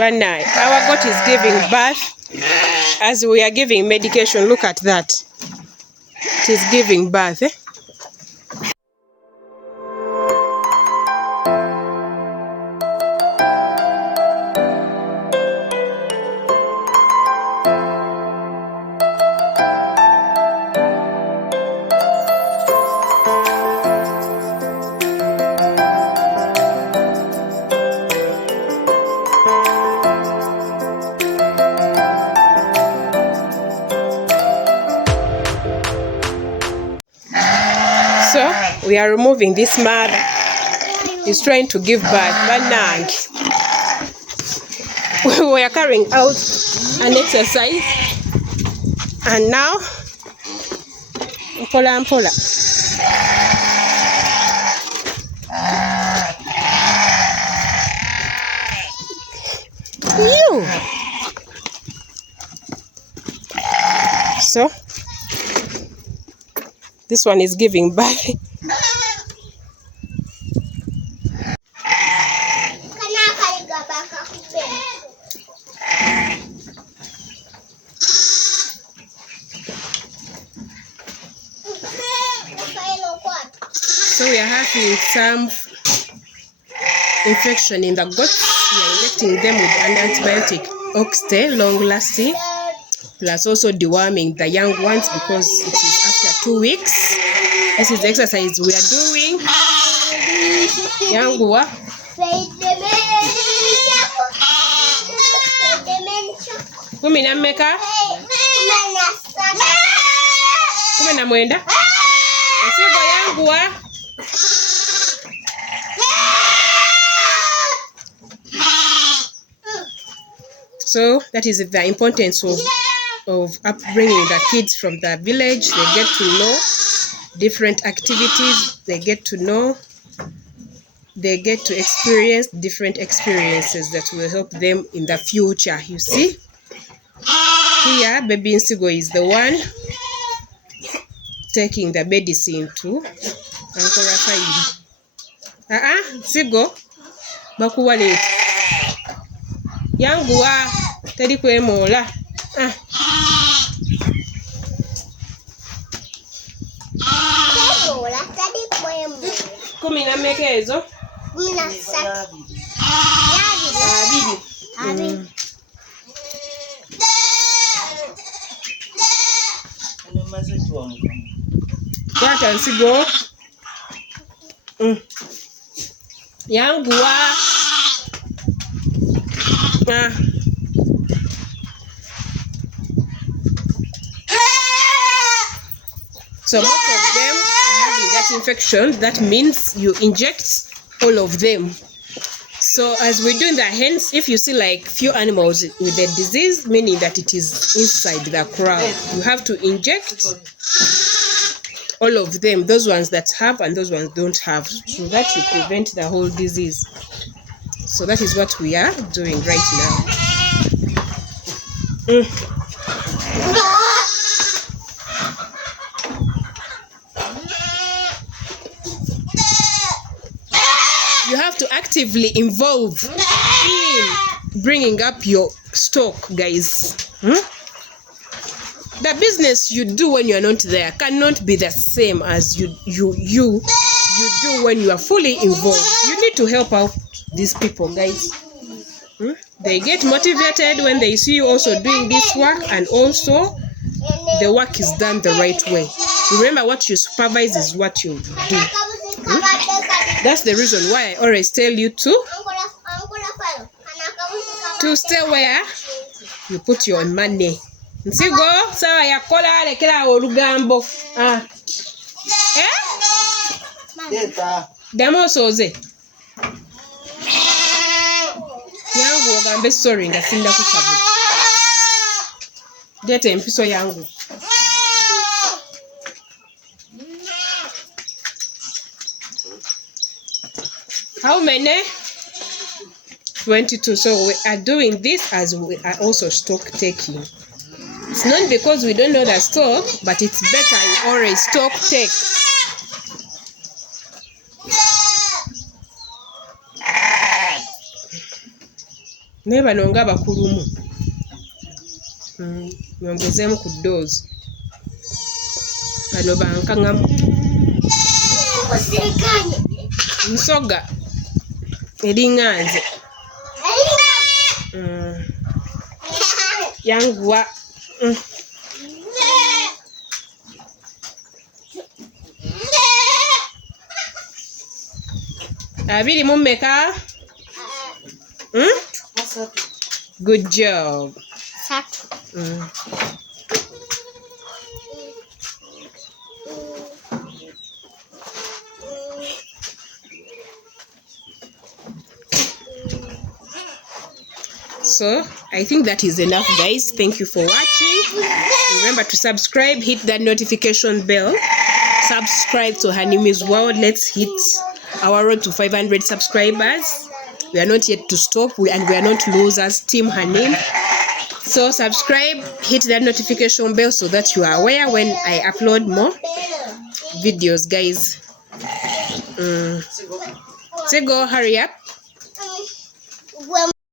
But now our goat is giving birth as we are giving medication. Look at that. It is giving birth. So we are removing this mother. He's trying to give birth, but now we are carrying out an exercise, and now mpola. So this one is giving birth. So we are having some infection in the goats. We are injecting them with an antibiotic, Oxtay, long lasting, plus also deworming the young ones because it is after 2 weeks. This is the exercise we are doing. Young one. Kumi na mmeka? Kumi na mwenda? Nsigo yangu wa? So that is the importance of upbringing the kids from the village. They get to know different activities. They get to know, they get to experience different experiences that will help them in the future. You see? Here, baby Nsigo is the one taking the medicine to Uncle Raphael. Nsigo, bakuwa late. Yangu wa teri kwemola. Kumi na mmeka ezo? 13. Abiri. Kwata Nsigo. Yangu wa. So most of them are having that infection. That means you inject all of them. So as we're doing the hens, if you see like few animals with the disease, meaning that it is inside the crowd, you have to inject all of them, those ones that have and those ones don't have, so that you prevent the whole disease. So that is what we are doing right now. You have to actively involve in bringing up your stock, guys. The business you do when you are not there cannot be the same as you do when you are fully involved. You need to help out these people, guys. They get motivated when they see you also doing this work, and also the work is done the right way. Remember, what you supervise is what you do. That's the reason why I always tell you to stay where you put your money. Nsigo sawa yakola alekera olugambo. Demo soze. Yangu ogambe sorry nga sinda kusabu. Dete empiso yangu. How many? 22. So we are doing this as we are also stock taking. It's not because we don't know the stock, but it's better you always stock take. naye bano nga bakulumu. Nyongezeemu ku doozi. Bano bankaŋŋamu. Nsoga eringanze. Yanguwa. Abiri mu mmeka? Good job. So I think that is enough, guys. Thank you for watching. Remember to subscribe, hit that notification bell, subscribe to Hanimi's World. Let's hit our road to 500 subscribers. We are not yet to stop, and we are not losers. Team Hanim. So subscribe, hit that notification bell so that you are aware when I upload more videos, guys. Say go, hurry up.